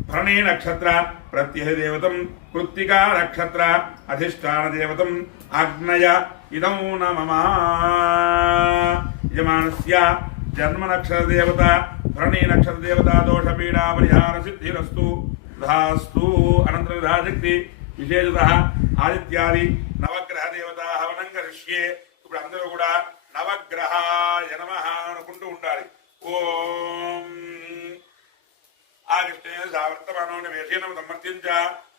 भरणी नक्षत्र प्रत्यय देवतं कृत्तिका नक्षत्र अधिष्ठान देवतं अग्नय इदं नमः यजमानस्य जन्म नक्षत्र देवता भरणी नक्षत्र देवता दोष पीड़ा परिहार सिद्धिरस्तु धास्तु अनंतर विधाशक्ति विशेषतः आदित्यादि नवग्रह देवता हवनं करिष्ये ఇప్పుడు అందరూ కూడా నవగ్రహాయ నమః అనుకుంటూ ఉండాలి. ఓం ఆగష్టే సావర్తమానోన వేషేన సమర్థించ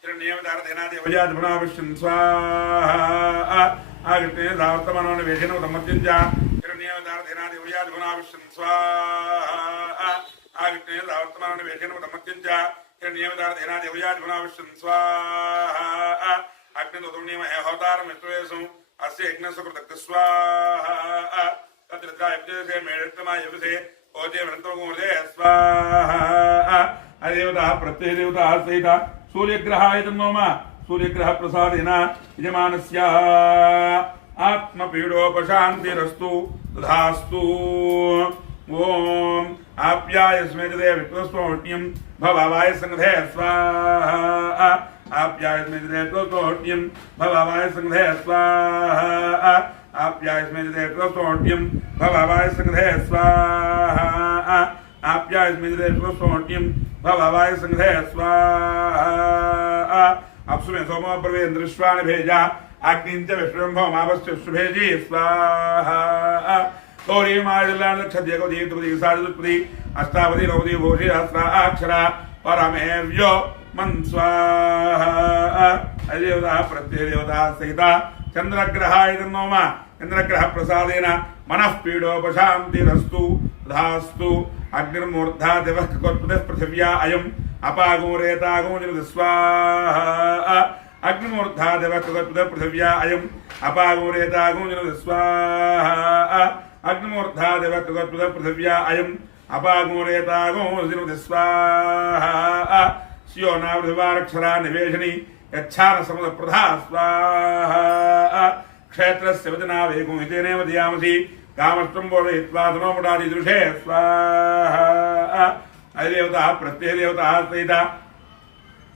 హిరణ్యేవతారధేనాదేవయాజమనావిష్యం స్వాహా ఆగష్టే సావర్తమానోన వేషేన సమర్థించ హిరణ్యేవతారధేనాదేవయాజమనావిష్యం స్వాహా ఆగష్టే సావర్తమానోన వేషేన సమర్థించ హిరణ్యేవతారధేనాదేవయాజమనావిష్యం స్వాహా అగ్నిదోదమ్నియమహే హోతారం విశ్వేశం अस्य यज्ञसुकृतक् स्वाहा तद्रद्रायब्देशे मेळत्तमायवसे ओजे वृन्तमूले स्वाहा अदेवताः प्रत्ययदेवताः सहित सूर्यग्रहाय नमः सूर्यग्रहप्रसादेन यजमानस्य आत्मपीडोपशान्तिरस्तु तथास्तु ओम आप्यायस्मै जदे विश्वस्वोट्यं भवावाय संघे स्वाहा आप्यायस्मै जदे विश्वस्वोट्यं भवावाय संघे स्वाहा आप्यायस्मै जदे विश्वस्वोट्यं भवावाय संघे स्वाहा आप्यायस्मै जदे विश्वस्वोट्यं भवावाय संघे स्वाहा अप्सुमे सोमो ब्रवेन्द्र विश्वानि भेजा अग्निञ्च विश्वम्भवमावस्य शुभेजी स्वाहा गौरी माक्षद्यगोदी साधुपति अष्टावधि नवधि भूषि सहस्रा अक्षरा परमेव्यो मन स्वाहा देवता प्रत्यय देवता सहित चंद्रग्रहाय नमः चंद्रग्रह प्रसादेन मनः पीडोपशान्तिरस्तु तथास्तु अग्निर्मूर्धा दिवः कल्पतः पृथिव्या अयम् अपागो रेतागो स्वाहा अग्निमूर्धा दिवः कल्पतः पृथिव्या अयम् अपागो रेतागो स्वाहा अग्निमूर्धा देवकृतः पृथिव्या अयम् अपागोरेतागो स्वाहा स्योनावृवारक्षरा निवेशनी यच्छान समुद्रप्रधा स्वाहा क्षेत्रस्य वदनावेगो हितेनेव धियामसि कामस्त्वं बोधयित्वा तनोमुडादिदृशे स्वाहा अधिदेवताः प्रत्ययदेवताः सहित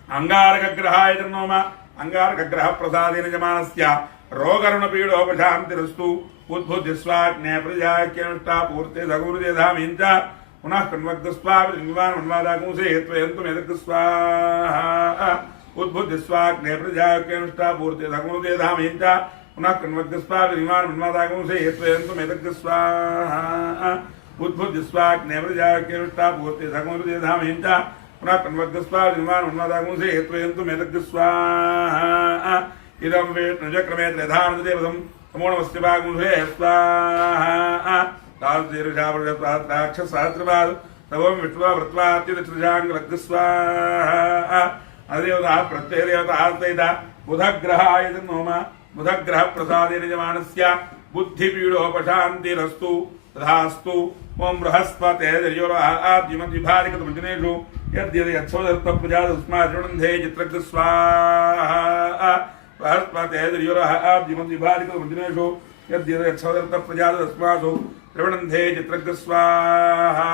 अंगारकग्रहाय नमः अंगारकग्रहप्रसादेन यजमानस्य रोगरुणपीडोपशान्तिरस्तु उद्भुज्यस्वाग्ने प्रजाक्यनुष्ठा पूर्ते सगुरुदे धामीञ्च पुनः कण्वग्स्वाभिर्निवानमन्वादागुंसे त्वयन्तु मेदक्स्वाहा उद्भुज्यस्वाग्ने प्रजाक्यनुष्ठा पूर्ते सगुरुदे धामीञ्च पुनः कण्वग्स्वाभिर्निवानमन्वादागुंसे त्वयन्तु मेदक्स्वाहा उद्भुज्यस्वाग्ने प्रजाक्यनुष्ठा पूर्ते सगुरुदे धामीञ्च पुनः कण्वग्स्वाभिर्निवानमन्वादागुंसे त्वयन्तु मेदक्स्वाहा इदं वेष्णुचक्रमे त्रिधानदेवतं नमोनमस्ते भागुंसे स्वाहा तालतीर्षावृषत्राक्षसहस्रपाद तवं विष्णुवा वृत्वात्युदृशाङ्गलग् स्वाहा अधिदेवताः प्रत्ययदेवताः सहित बुधग्रहाय नमः बुधग्रहप्रसादेन यजमानस्य बुद्धिपीडोपशान्तिरस्तु तथास्तु ओं बृहस्पते दर्योराद्यमद्विभारिकतमजनेषु यद्यदयच्छोदत्तप्रजातस्माद्रुणन्धे चित्रग् स्वाहा बृहस्पते दर्योराद्यमद्विभारिकतमजनेषु यद्यदयच्छोदत्तप्रजातस्मासु त्रिवणन्धे चित्रग् स्वाहा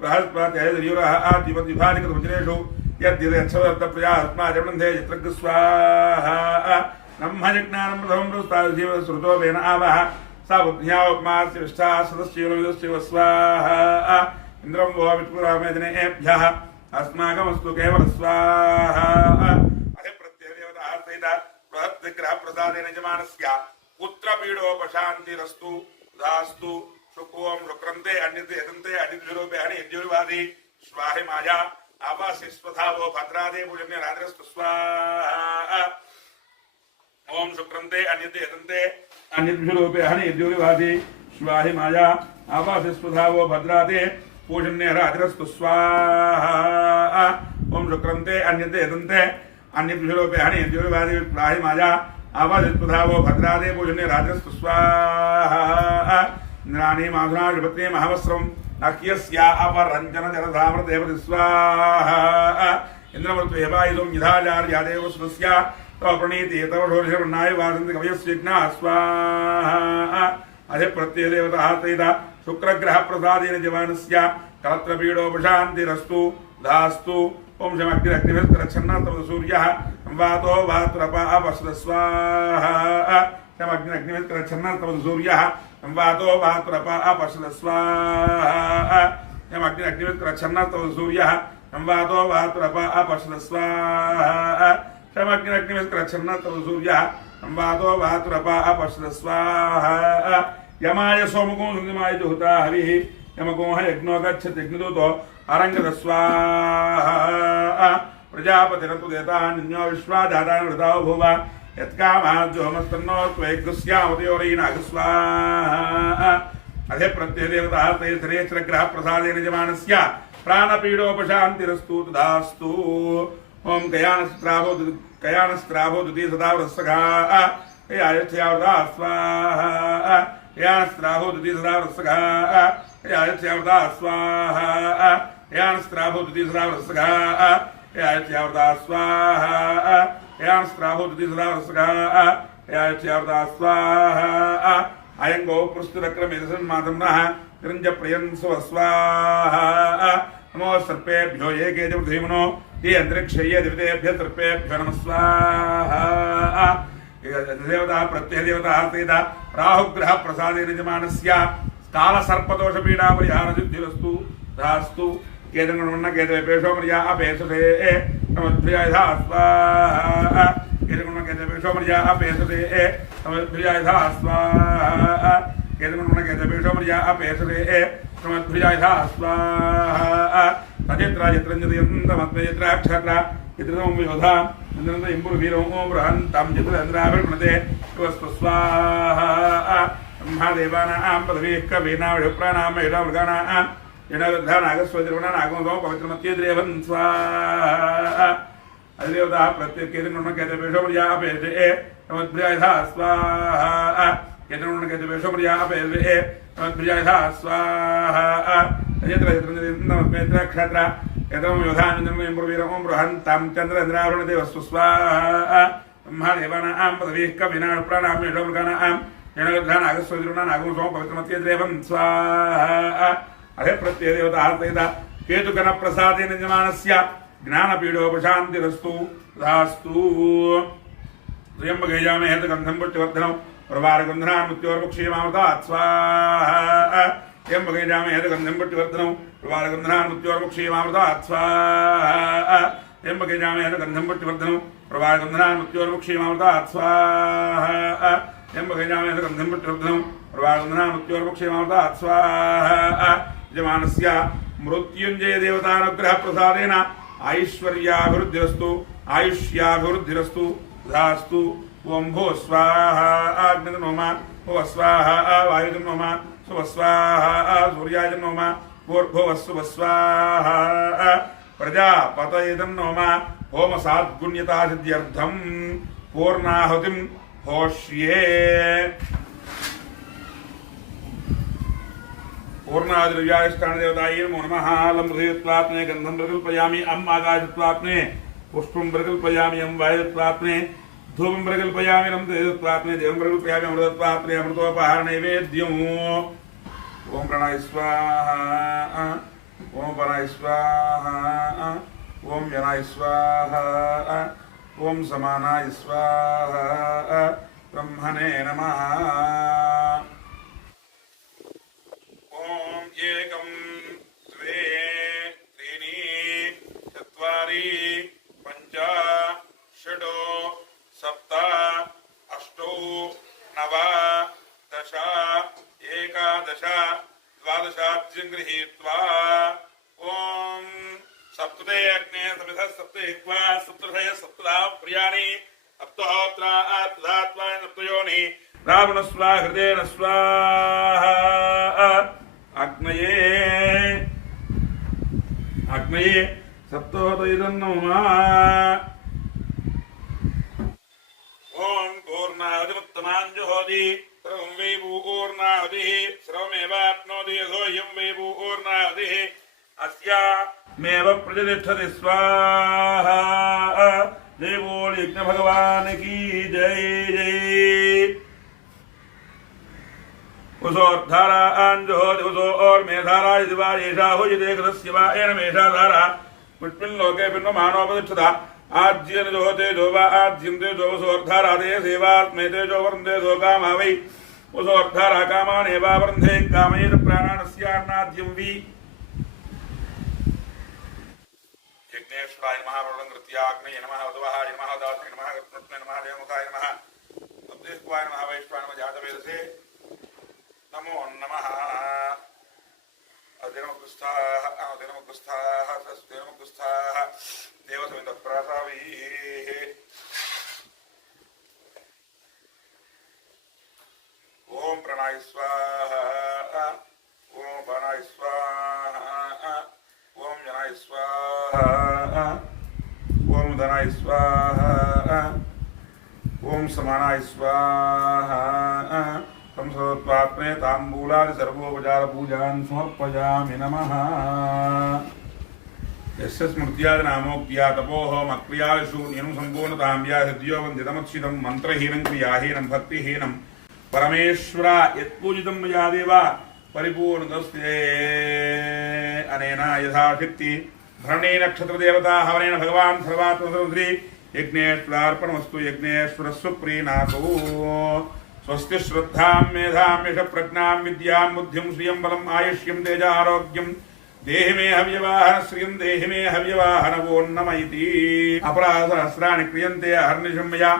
बृहस्पते दर्योराद्यमद्विभारिकतमजनेषु यद्यदयच्छोदत्तप्रजातस्माद्रुणन्धे चित्रग् स्वाहा ब्रह्मजज्ञानं प्रथमं प्रस्तावजीव श्रुतो वेन आवः सा बुद्ध्यावमास्य विष्ठा सदस्यैव स्वाहा इन्द्रं वो विष्णुरामेजनेभ्यः अस्माकमस्तु केवल स्वाहा अधिप्रत्ययदेवताः सहित बृहद्विग्रहप्रसादेन यजमानस्य पुत्रपीडोपशान्तिरस्तु दास्तु शुकों शुक्रन्ते अन्यते यदन्ते अनिद्विरूपे अनिद्युर्वादि स्वाहे माया आवासिस्वधावो भद्रादे पूजन्य रात्रिस्तु स्वाहा ओम शुक्रन्ते अन्यते यदन्ते अन्यद्विरूपे अनिद्युर्वादि स्वाहि माया आवासिस्वधावो भद्राते पूजन्य राजरस्तु स्वाहा ओम शुक्रंते अन्यते दंते अन्यपिषलोपे हनि ज्योतिवादि स्वाहि माया आवासिस्वधावो भद्राते पूजन्य राजरस्तु स्वाहा इंद्राणी माधुना विपत्ने महावस्त्रम अक्यस्या अपरंजन जलधामृतेवति स्वाहा इंद्रमृत्वेवायुधं यथाचार्यादेव स्वस्या तव प्रणीति तव षोडशवर्णाय वासन्ति कवयस्विघ्ना स्वाहा अधे प्रत्ययदेवतः तैदा शुक्रग्रह प्रसादेन जवानस्य कलत्रपीडोपशान्तिरस्तु धास्तु ओम शमग्निरग्निभिर्गच्छन्नः सूर्यः वातो वातुरपा अपश्र स्वाहा शमग्निरग्निभिर्गच्छन्नः सूर्यः वातो वातुरपा अपश्र स्वाहा शमग्निरग्निभिर्गच्छन्नः सूर्यः वातो वातुरपा अपश्र स्वाहा शमग्निरग्निभिर्गच्छन्नः सूर्यः वातो वातुरपा अपश्र स्वाहा यमाय सोमको सुंदमाय जुहुता हरिः यमको यज्ञो गच्छति यज्ञदूतो अरंगद स्वाहा प्रजापतिरतु देतान्यो विश्वादातान् वृताओ भुव यत्कामाद्योमस्तन्नो त्वयज्ञस्यामतयोरयिनाग स्वाहा अधे प्रत्ययदेवतः तैश्रेष्ठग्रह प्रसादेन यजमानस्य प्राणपीडोपशान्तिरस्तु तदास्तु ओम कयानस्त्राभो द्वितीय सदा वृत्सखा आयच्छयावृता स्वाहा यानस्त्राभो द्वितीय सदा वृत्सखा आयच्छयावृता स्वाहा यानस्त्राभो द्वितीय सदा वृत्सखा आयच्छयावृता स्वाहा यानस्त्राभो द्वितीय सदा वृत्सखा आयच्छयावृता स्वाहा अयंगो पृष्ठरक्रमेदसन्मातम्नः कृञ्ज प्रियन् स्वस्वाहा नमो सर्पेभ्यो ये केजवृधिमनो ये अंतरिक्षये दिवतेभ्य सर्पेभ्यो नमः स्वाहा देवता प्रत्ययदेवता तेदा राहुग्रह प्रसादेन यजमानस्य कालसर्पदोषपीडा परिहारसिद्धिरस्तु धास्तु केतङ्गुणमन्न केतवेपेशो मर्या अपेसते नमद्भ्रियायधा स्वाहा केतङ्गुणमन्न केतवेपेशो मर्या अपेसते नमद्भ्रियायधा स्वाहा केतङ्गुणमन्न केतवेपेशो मर्या अपेसते नमद्भ्रियायधा स्वाहा तजेत्रा यत्रञ्जयन्तमत्मे यत्राक्षत्र यत्रं योधा इन्द्रन्त इम्बुर्वीरो ओम बृहन्तं यत्रन्द्राभिर्मणते शिवस्तु स्वाहा ब्रह्मदेवानां पदवीः कवीनां विप्राणां महिलामृगाणां यणागस्वतिर्वणानागमो पवित्रमत्यद्रेवन् स्वाहा अधिदेवताः प्रत्येकेतन्नुणकेतपेशोमर्यापेते नमद्भ्रियायधा स्वाहा केतन्नुणकेतपेशोमर्यापेते नमद्भ्रियायधा स्वाहा यत्र यत्रक्षत्र यतमं योधानन्दं बृहन्तं चन्द्रेन्द्रारुणदेवस्तु स्वाहा ब्रह्मदेवानां पदवीः कवीनां प्राणां यशोमृगाणां यणगद्धानागस्वतिर्वणानागमो पवित्रमत्यद्रेवन् स्वाहा अधे प्रत्ययदेवताः तैदा केतुगणप्रसादेन यजमानस्य ज्ञानपीडोपशान्तिरस्तु तदास्तु त्र्यम्बकेयामहे गन्धं पुष्टिवर्धनं प्रवारगन्धनान् मृत्योर्मुक्षीमामृतात् स्वाहा त्र्यम्बकेयामहे गन्धं पुष्टिवर्धनं प्रवारगन्धनान् मृत्योर्मुक्षीमामृतात् स्वाहा त्र्यम्बकेयामहे गन्धं पुष्टिवर्धनं प्रवारगन्धनान् मृत्योर्मुक्षीमामृतात् स्वाहा त्र्यम्बकेयामहे गन्धं पुष्टिवर्धनं प्रवारगन्धनान् मृत्योर्मुक्षीमामृतात् स्वाहा यजमानस्य मृत्युंजय देवतानुग्रह प्रसादेन ऐश्वर्याभिवृद्धिरस्तु आयुष्याभिवृद्धिरस्तु तदास्तु ओम भो स्वाहा अग्निर्नोमा भो स्वाहा वायुर्नोमा सुव स्वाहा सूर्याजन्नोमा भूर्भुवस्सुव स्वाहा प्रजापतयेदन्नोमा होम साद्गुण्यता सिद्ध्यर्थं पूर्णाहुतिं होष्ये पूर्णादिव्याष्टानदेवतायै नमो नमः लं हृदयत्वात्मे गन्धं प्रकल्पयामि अम् आकाशत्वात्मे पुष्पं प्रकल्पयामि अम् वायुत्वात्मे धूपं प्रकल्पयामि लं तेजत्वात्मे देवं प्रकल्पयामि अमृतत्वात्मे अमृतोपहार नैवेद्यम् ओम प्राणाय स्वाहा ओम प्राणाय स्वाहा ओम जनाय स्वाहा ओम समानाय स्वाहा ब्रह्मणे नमः एकं द्वे त्रीणि चत्वारि पञ्च षड् सप्त अष्टौ नव दश एकादश द्वादशाब्जं गृहीत्वा ॐ सप्तदे अग्ने समिधः सप्तहित्वा सप्तदय सप्तदा प्रियाणि सप्तहोत्रा आत्मधात्वा सप्तयोनि రావణ స్వాహ హృదయన స్వాహ అగ్నయే అగ్నయే సప్తోదయదన్నమా ఓం పూర్ణాదిముత్తమాంజుహోతి సర్వం వై పూర్ణాహుతి సర్వమేవాప్నోతి యథోయం వై పూర్ణాహుతి అస్యామేవ ప్రతిష్టతి స్వాహా जय बोल यज्ञ भगवान की जय जय। उसो धारा अंजोति उसो और मेधारा दिवा येषा हो यदेकस्य वा एन मेषा धारा पुष्पिन लोके पिन्नो मानोपतिष्ठता आज्यन जो होते जो वा आज्यन्ते जो उसो धारा दे सेवात्मेते जो वरन्ते जो कामा वै उसो धारा कामाने वा वरन्ते कामयेत प्राणानस्यान्नाद्यं वि यज्ञेश्वराय नमः वरुणकृत्याग्नये नमः उद्वहाय नमः दात्रे नमः गरुत्मने नमः देवमुखाय नमः अब्देश्वाय नमः वैश्वाय नमः जातवेदसे नमो नमः अदिनमुखस्थाः सस्तेनमुखस्थाः देवसमितप्रासावीः ओम प्रणय स्वाहा ओम प्राणाय स्वाहा ओम जनाय स्वाहा ओम धनाय स्वाहा ओम समानाय स्वाहा संसर्गत्वात्मे तांबूलादि सर्वोपचार पूजान् समर्पयामि नमः। यस्य स्मृत्यादि नामोक्त्या तपोहोम क्रियाशून्यं सम्पूर्णतां या हृदयो वन्दितमच्युतं मन्त्रहीनं क्रियाहीनं भक्तिहीनं परमेश्वर यत्पूजितं मया देव परिपूर्णतस्ते अनेन यथाशक्ति भरणे नक्षत्र देवता हवनेन भगवान् सर्वात्मसर्वश्री यज्ञेश्वरार्पणमस्तु यज्ञेश्वर सुप्रीणातो स्वस्ति श्रद्धां मेधां यश प्रज्ञां विद्यां बुद्धिं श्रियं बलम् आयुष्यं तेज आरोग्यं देहि मे हव्यवाहन श्रियं देहि मे हव्यवाहन वो नम इति अपराधसहस्राणि क्रियन्ते अहर्निशं मया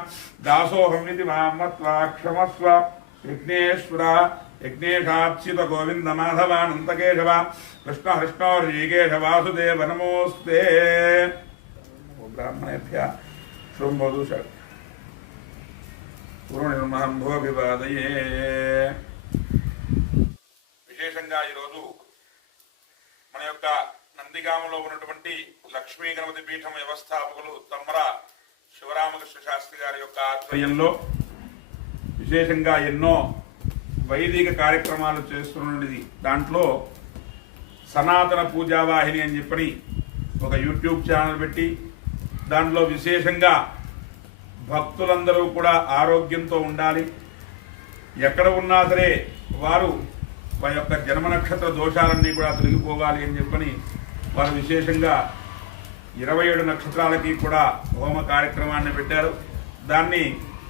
दासोऽहमिति मां मत्वा क्षमस्व विघ्नेश्वर यज्ञेशाच्युत गोविंद माधवानंद केशव कृष्ण हृष्ण ऋषिकेश वासुदेव नमोस्ते। ब्राह्मणेभ्यः शुंभदूष పూర్వనిర్మహంభోభివాదయే విశేషంగా ఈరోజు మన యొక్క నందిగామలో ఉన్నటువంటి లక్ష్మీ గణపతి పీఠం వ్యవస్థాపకులు తమ్మర శివరామకృష్ణ శాస్త్రి గారి యొక్క ఆధ్వర్యంలో విశేషంగా ఎన్నో వైదిక కార్యక్రమాలు చేస్తున్నది. దాంట్లో సనాతన పూజావాహిని అని చెప్పని ఒక యూట్యూబ్ ఛానల్ పెట్టి దాంట్లో విశేషంగా భక్తులందరూ కూడా ఆరోగ్యంతో ఉండాలి, ఎక్కడ ఉన్నా సరే వారు వారి యొక్క జన్మ నక్షత్ర దోషాలన్నీ కూడా తొలగిపోవాలి అని చెప్పని వారు విశేషంగా 27 నక్షత్రాలకి కూడా హోమ కార్యక్రమాన్ని పెట్టారు. దాన్ని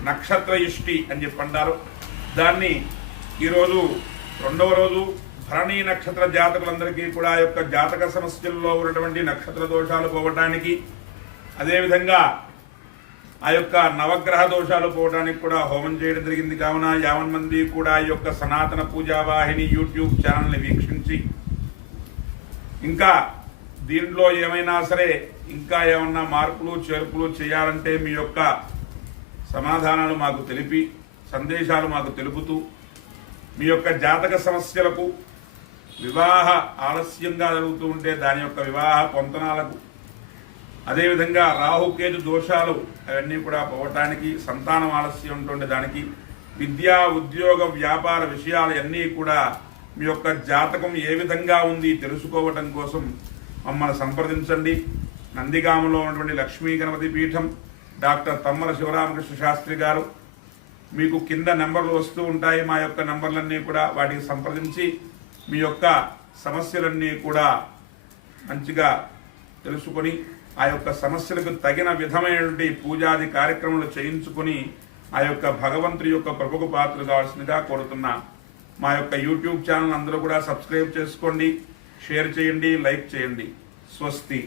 నక్షత్ర ఇష్టి అని చెప్పి అంటారు. దాన్ని ఈరోజు 2వ రోజు భరణీ నక్షత్ర జాతకులందరికీ కూడా యొక్క జాతక సమస్యల్లో ఉన్నటువంటి నక్షత్ర దోషాలు పోవటానికి, అదేవిధంగా ఆ యొక్క నవగ్రహ దోషాలు పోవడానికి కూడా హోమం చేయడం జరిగింది. కావున 50 మంది కూడా ఈ యొక్క సనాతన పూజావాహిని యూట్యూబ్ ఛానల్ని వీక్షించి ఇంకా దీంట్లో ఏమైనా సరే ఇంకా ఏమన్నా మార్పులు చేర్పులు చేయాలంటే మీ యొక్క సమాధానాలు మాకు తెలిపి సందేశాలు మాకు తెలుపుతూ మీ యొక్క జాతక సమస్యలకు వివాహ ఆలస్యంగా జరుగుతూ ఉంటే దాని యొక్క వివాహ పొంతనాలకు, అదేవిధంగా రాహుకేతు దోషాలు అవన్నీ కూడా పోవటానికి, సంతానం ఆలస్యం ఉంటుండే దానికి, విద్యా ఉద్యోగ వ్యాపార విషయాలు అన్నీ కూడా మీ యొక్క జాతకం ఏ విధంగా ఉంది తెలుసుకోవటం కోసం మమ్మల్ని సంప్రదించండి. నందిగామలో ఉన్నటువంటి లక్ష్మీ గణపతి పీఠం డాక్టర్ తమ్మర శివరామకృష్ణ శాస్త్రి గారు, మీకు కింద నెంబర్లు వస్తూ ఉంటాయి. మా యొక్క నెంబర్లన్నీ కూడా వాటికి సంప్రదించి మీ యొక్క సమస్యలన్నీ కూడా మంచిగా తెలుసుకొని ఆ యొక్క సమస్యలకు తగిన విధమైనటువంటి పూజాది కార్యక్రమాలు చేయించుకొని ఆ యొక్క భగవంతుడి యొక్క కృపకు పాత్రలు కావాల్సిందిగా కోరుతున్నా. మా యొక్క యూట్యూబ్ ఛానల్ అందరూ కూడా సబ్స్క్రైబ్ చేసుకోండి, షేర్ చేయండి, లైక్ చేయండి. స్వస్తి.